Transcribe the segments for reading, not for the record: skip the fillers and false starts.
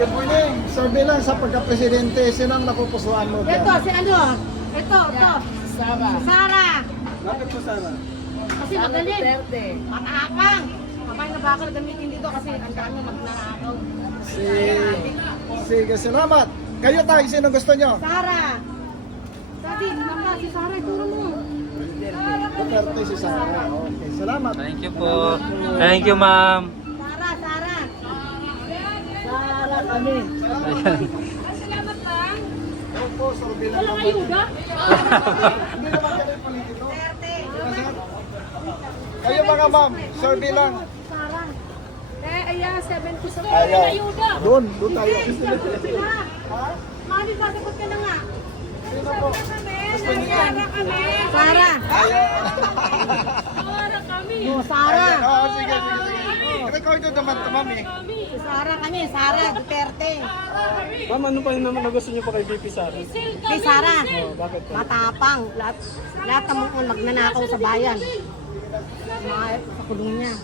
good morning. Survey lang sa pagka-presidente. Sino ang napupusuan mo dyan? Ito, si ano? Ito. Sara. Si Sara. Bakit po, Sara? Kasi magaling. Matapang. Kapag na bakal gamitin dito kasi ang dami magnanakaw. Sige, salamat. Kayo tayo, sino gusto nyo? Sara. Sabi, naman si Sara, ituro mo. Duterte si Sara. Okay, salamat. Thank you po. Thank you, ma'am. Sara. Sara kami. Ayan. Ano po, survey lang naman. Ayuda? Hindi naman kami politiko. Kayo mga ma'am, survey lang. Sara. Ayan, 70 sa Ayaw. Ayuda. Doon tayo. Ha? Mami, sasagot ka na nga. Sino po? Gusto niyo yan? Sara. Oh, Sara. Oo, sige. Record ito naman ito, ma'am eh. Si Sara kami, Sara Duterte. Ma'am, ano pa yun naman na gusto niyo pa kay VP Sara? Kay Sara. Bakit po? Matapang. Lahat ng mga magnanakaw sa bayan. Mga sa kulong niya.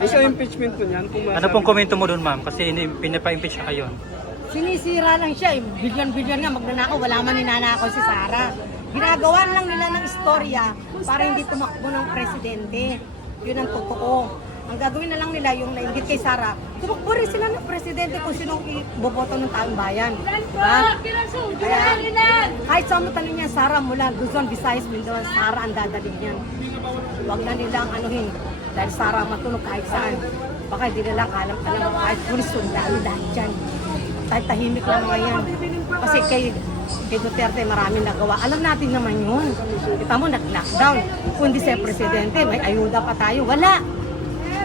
Isa impeachment po niyan. Kung Ano pong komento mo doon, ma'am? Kasi pinapa-impeach siya kayo. Sinisira lang siya. Bilyon-bilyon nga magnanakaw. Wala man ninanakaw si Sara. Ginagawa lang nila ng istorya para hindi tumakbo ng presidente. Yun ang totoo. Ang gagawin na lang nila yung nainggit kay Sara. Tumakbo rin sila ng presidente kung sinong iboboto ng taong bayan. Diba? Kaya, kahit sa mo tanong niya, Sara mula Luzon, Visayas, Mindanao, Sara ang dadaling niyan. Huwag na nilang anuhin. Dahil Sara matunog kahit saan. Baka hindi nila alam kahit pulis sundalo dahil dyan. Kahit tahimik lang mga yan. Kasi kay Duterte maraming nagawa. Alam natin naman yun. Kita mo, nag-lockdown. Kung hindi siya presidente, may ayuda pa tayo. Wala.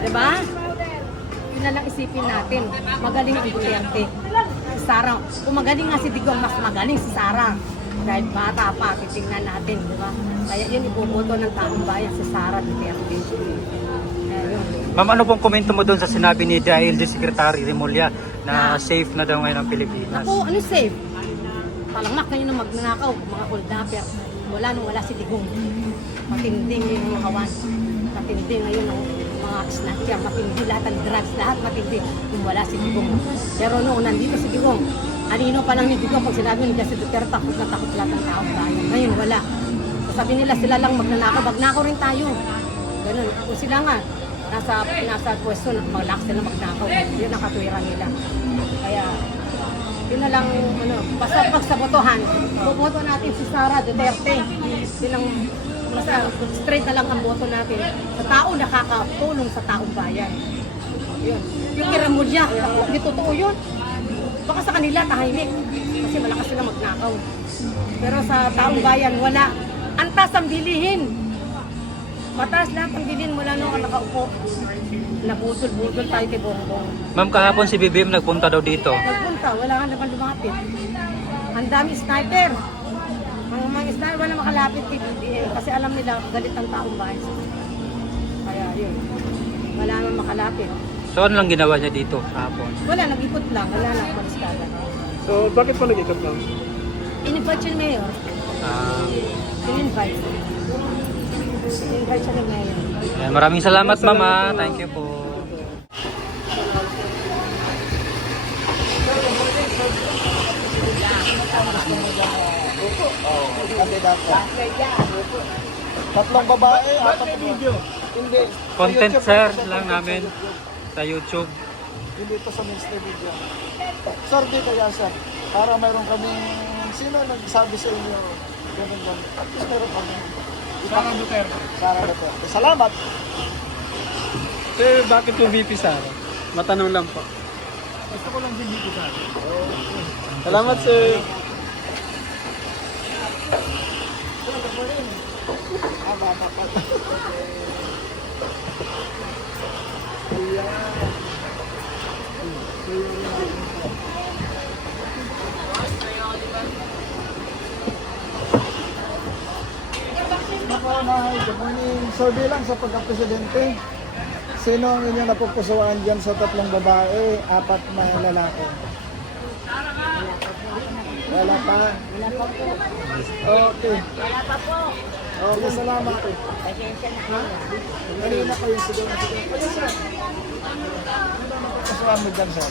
Diba? Yun na lang isipin natin. Magaling ang Duterte. Si Sara. Kung magaling nga si Digong, mas magaling si Sara. Dahil bata pa, titingnan natin. Diba? Kaya yun iboboto ng taong bayan si Sara Duterte. Kaya yun. Ma'am, ano pong komento mo doon sa sinabi ni DILG Secretary Remulla na safe na daw ngayon ang Pilipinas? Ako, ano safe? Palangmak kayo na magnanakaw, mga holdapper. Wala nung wala si Digong. Matindi ngayon ang kawan. Matindi ngayon ang mga snatcher. Matindi lahat ang drugs, lahat matindi. Kung wala si Digong. Pero noon, nandito si Digong. Anino pa lang ni Digong pag sinabi nila si Duterte, takot na takot lahat ng taong bayan. Ngayon, wala. Sabi nila, sila lang magnanakaw. Magnakaw rin tayo. Ganun. Kung sila nga, nasa pwesto, mag-lock sila magnakaw. Yun ang katwiran nila. Kaya, yun na lang, basta pag sa botohan, boboto natin si Sara Duterte. Silang, basta straight na lang ang boto natin. Sa tao nakakatulong sa taong bayan. Yun. Yung Remulla, hindi totoo yun. Baka sa kanila tahimik. Kasi malakas sila magnakaw. Pero sa taong bayan, wala. Antas ang bilihin. Mataas lahat ang bilhin mula nung nakaupo. Nabutol-butol tayo kay Bongbong. Ma'am, kahapon si BBM nagpunta daw dito. Nagpunta, wala nga naman lumapit. Ang dami sniper. Ang mga sniper wala makalapit kay BBM kasi alam nila galit ang taong bayan. Kaya yun, wala naman makalapit. So ano lang ginawa niya dito kahapon? Wala, nag-ikot lang, wala lang paliskada. So, bakit po nag-ikot lang? In-invite siya ni Mayor. In-invite. In-invite siya ni Mayor. Ayan, maraming salamat, ma'am. Thank you po. Kandidato. Tatlong babae, apat na video. Hindi. Content share lang namin sa YouTube. Hindi ito sa mainstream video. Sir, dito yan, sir. Para mayroon kaming, sino nagsabi sa inyo? Ganun. At least meron kami. Sara Duterte. Sara Duterte. Salamat. Sir, bakit po VP Sara? Matanong lang po. Gusto ko lang din dito, sir. Salamat, sir. Bata pa. Good morning. Survey lang sa pagka-presidente. Sino ang inyong napupusuan dyan sa tatlong babae, apat na lalaki? Wala pa. Okay. Wala pa po. Okay, salamat. Pasensya na. Kanina kayo siguro. Ano ba napupusuan mo dyan, sir?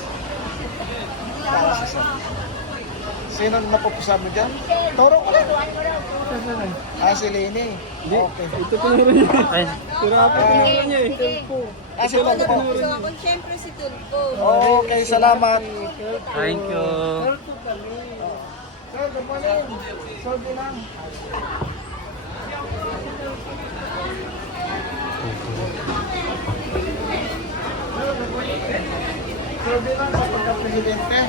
Sino napupusan mo dyan? Toro ko rin. Si Lenny. Okay. Ito pinuro niya. Ay, Sira pa pinuro niya eh. Tulpo. Si Tulpo. Gusto ako siyempre si Tulpo. Okay, salamat. thank you. Sir, good morning. Sorry lang. Sorry lang sa pagka-presidente.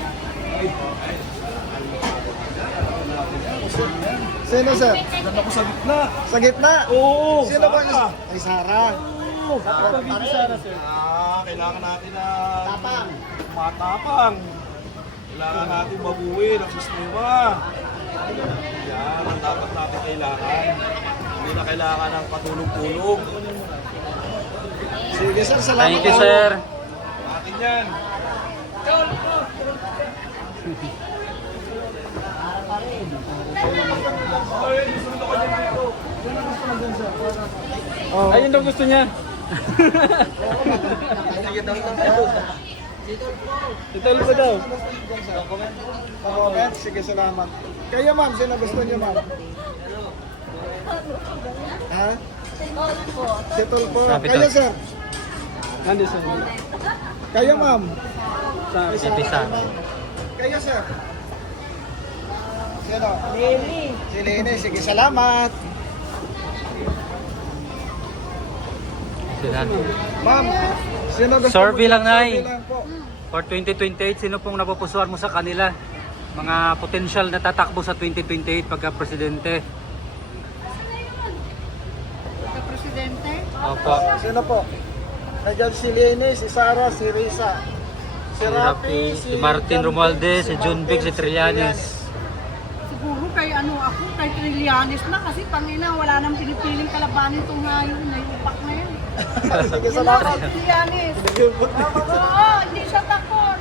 Sino, sir? Nandun ako sa gitna. Sa gitna? Oo. Sino ba? Sara. Ay, Sara. Ito VP Sara, sir. Kailangan natin na Tapang. matapang. Kailangan natin baguhin ang sistema. Yan ang dapat natin kailangan. Hindi na kailangan ng patulog-tulog. Sige, sir. Salamat. Thank you, sir. Atin yan. Oh. Ayun daw gusto niya. Si Tulpo daw. Comment? Sige, salamat. Kayo, ma'am. Sino gusto niyo, ma'am? Ha? Si Tulpo. Sabi Kayo, to. sir. Nandun sa Kayo, ma'am. Sara. VP Sara. Kayo, sir. Sino? Lene. Si Lene. Sige, salamat. Sila. Ma'am, sino gusto Survey mo? lang, Nay. Survey lang po. For 2028, sino pong napupusuan mo sa kanila? Mga potential na tatakbo sa 2028 pagka-presidente. Presidente? Opo. Sino po? Nandiyan si Lene, si Sara, si Risa. Si Rafi, si Martin Romualdez, si John Vic, si Trillanes. Siguro kay ako, kay Trillanes na kasi pangina, wala nang pinipiling kalabanin itong ngayon, nayupak na yun. Sige, salamat. Trillanes. Oo, hindi siya takot.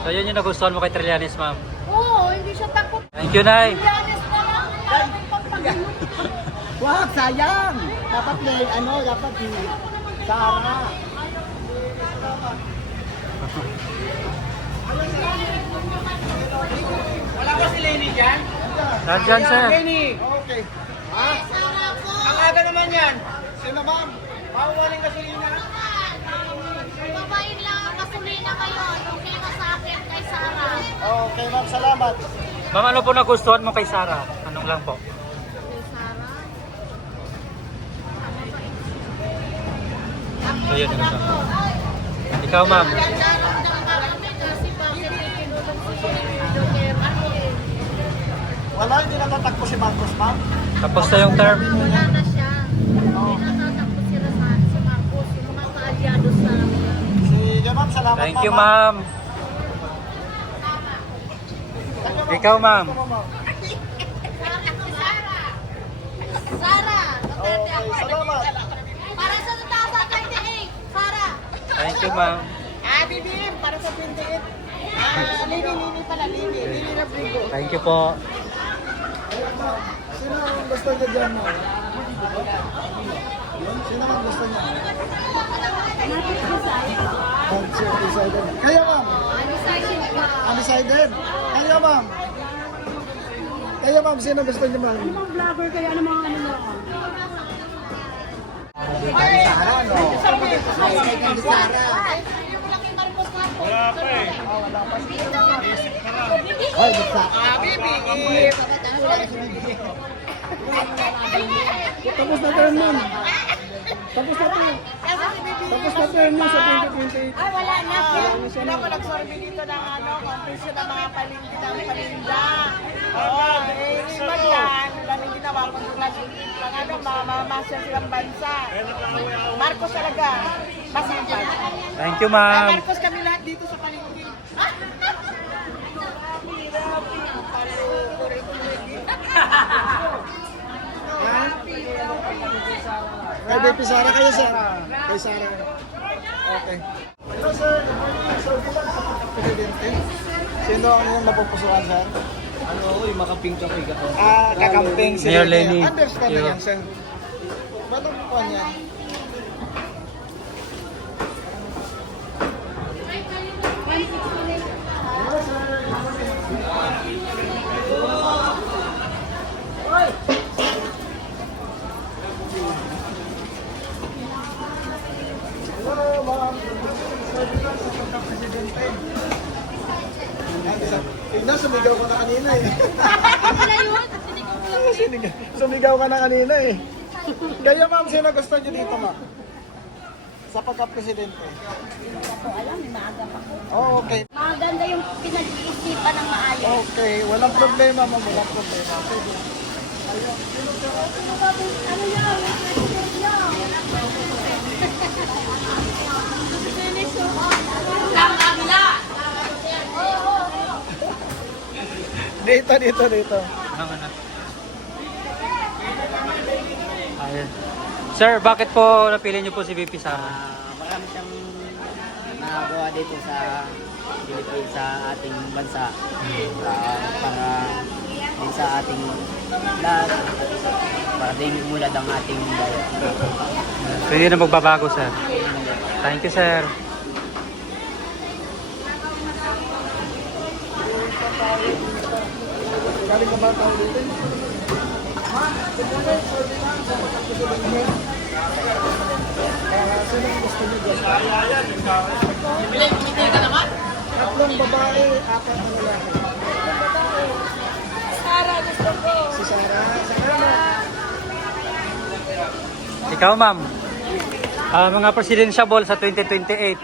So yun yung nagustuhan mo kay Trillanes, ma'am. Oo, hindi siya takot. Thank you, Nay. Trillanes na lang, wala nang pampagino. Wag, sayang. Dapat dapat di Sara. Nandyan, sir. Okay. Ang aga naman yan. Sino, ma'am? Pahuwaling gasolina. Babain lang ang gasolina kayo. Okay na sa akin kay Sarah. Okay, ma'am. Salamat. Ma'am, ano po nagustuhan mo kay Sara? Anong lang po? So yun, ano ba? Ikaw, ma'am. Wala, hindi natatakbo si Marcos, ma'am. Tapos na yung term. Wala na siya. Hindi na tatakbo sila si Marcos. Yung mga kaalyado sa... Sige, ma'am. Salamat. Thank you, ma'am. Ikaw, ma'am. Sarah! Duterte ako. Salamat. Para sa 2028, Sarah! Thank you, ma'am. Bibim, para sa 28. Lini pala, Lini Rodrigo. Thank you po. Sino ang gusto niya dyan, ma'am? Sino ang gusto niya? Undecided. Kayo, ma'am. Undecided. Kayo, ma'am. Kayo, ma'am. Sino gusto niyo, ma'am? Mga vlogger kaya ano mga ano na. Sara, no? Ay, basta. Tapos na term, ma'am. Tapos na term. Tapos na term mo sa 2028. Ay, wala na. Sino ko nagsorbe dito ng competition ng mga palinda ng palinda. Oo, iba yan. Wala nang ginawa kung mamamasyal silang bansa. Marcos talaga. Masipag. Thank you, ma'am. Marcos kami lahat dito sa palengke. Kay BP Sara kayo, sir. Kay Sara. Okay. Hello, sir. Good morning. Sir, bilang sa pagka-presidente, sino ang iyong napupusuan, sir? Yung makaping kape ka. Kakamping si Mayor Lenny. Understand na Yo. yan, sir. Anong po niya? Presidente. Tignan, sumigaw ka na kanina eh. Sumigaw ka na kanina eh. Kaya ma'am, sino gusto niyo dito ma'am? Sa pagka-presidente. Alam, may maaga pa ko. Oh, okay. Maganda yung pinag-iisipan ng maayos. Okay, walang problema ma'am, walang problema. Pwede. Ano yan? Dito. Ayun. Sir, bakit po napili niyo po si VP Sara? Marami siyang nagawa dito sa Pilipinas, sa ating bansa. Para din sa ating lahat. Para din umulad ang ating bayan. Pwede na magbabago, sir. Thank you, sir. Galing ka ba tao dito? Ma'am, siguro, sabi lang sa pagka-presidente. Sino ang gusto niyo dyan? Tatlong babae, apat na lalaki. Sara, gusto ko. Si Sarah, Sarah. Ikaw, ma'am. Mga presidential sa 2028.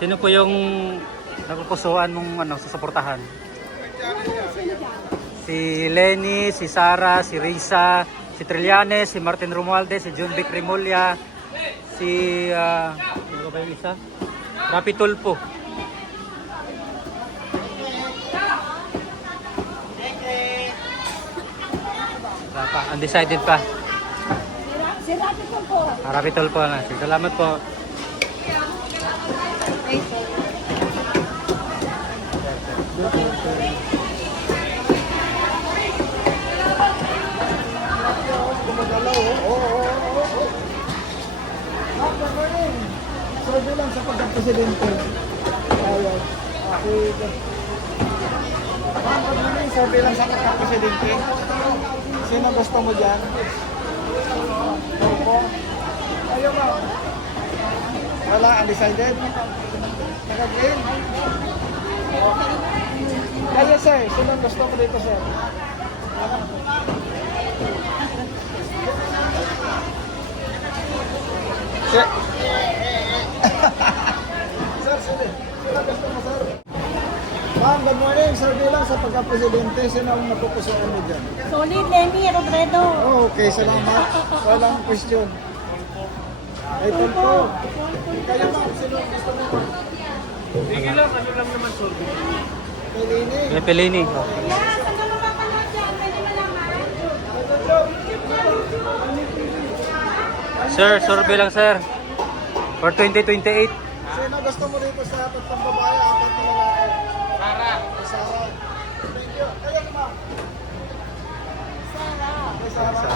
Sino po yung napupusuan mong susuportahan? Si Lenny, si Sara, si Risa, si Trillanes, si Martin Romualdez, si John Vic Remulla, si sino ba yung isa? Rapi Tulfo. Wala pa, undecided pa. Si Rapi ko po. Rapi Tulfo na. Salamat po. Gumagalaw, oo. Good morning. Sabi lang sa pagka-presidente. Ayun. Okay. Ma'am, good morning. Sabi lang sa pagka-presidente. Sino gusto mo dyan? Opo. Ayaw ma'am. Wala, undecided? Nag-again? Kaya sir, sino gusto mo dito sir? Sir, sino gusto mo sir? Ma'am, good morning. Sir, bilang sa pagka-presidente, sino ang napupusuan mo dyan? Solid, Lenny, Robredo. Oh, okay, salamat. Walang question. Ito po. Kaya ma'am, sino ang gusto mo? Sige lang, ano lang naman, Sorby. Kay Lini. Pelini. Sir, survey lang, sir. For 2028. Sino gusto mo dito sa tatlong babae, apat na lalaki? Sara. Thank you. Kaya ma'am. Sara. Sara.